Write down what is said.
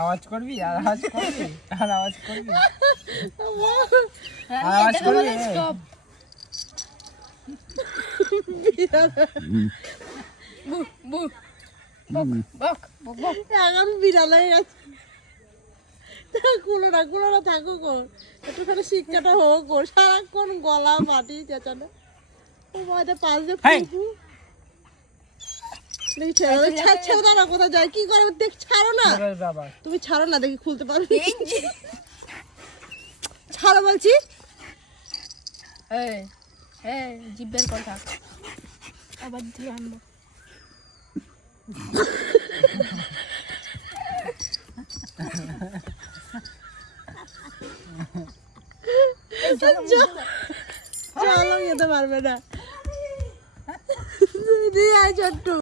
আওয়াজ করবি আর আওয়াজ করবি আর আওয়াজ করবি আওয়াজ করবি এখন বিড়াল হয়ে গেছে। কুলোরা কুলোরা থাকুক ওর একটুখানি শিক্ষাটা হোক ওর, সারাক্ষণ গলা মাটি চেঁচানো। ও বাড়িতে পাশ দিয়ে ফুফু দেখি ছেড়ে দাও না, কোথায় যায় কি করে দেখ, ছাড়ো না তুমি, ছাড়ো না দেখি খুলতে পারবি, ছাড়ো বলছি। জিব্বের কথা আবার ধুয়ে আনবো। চলো যেতে পারবে না, দিয়ে আয় ছোট্টু।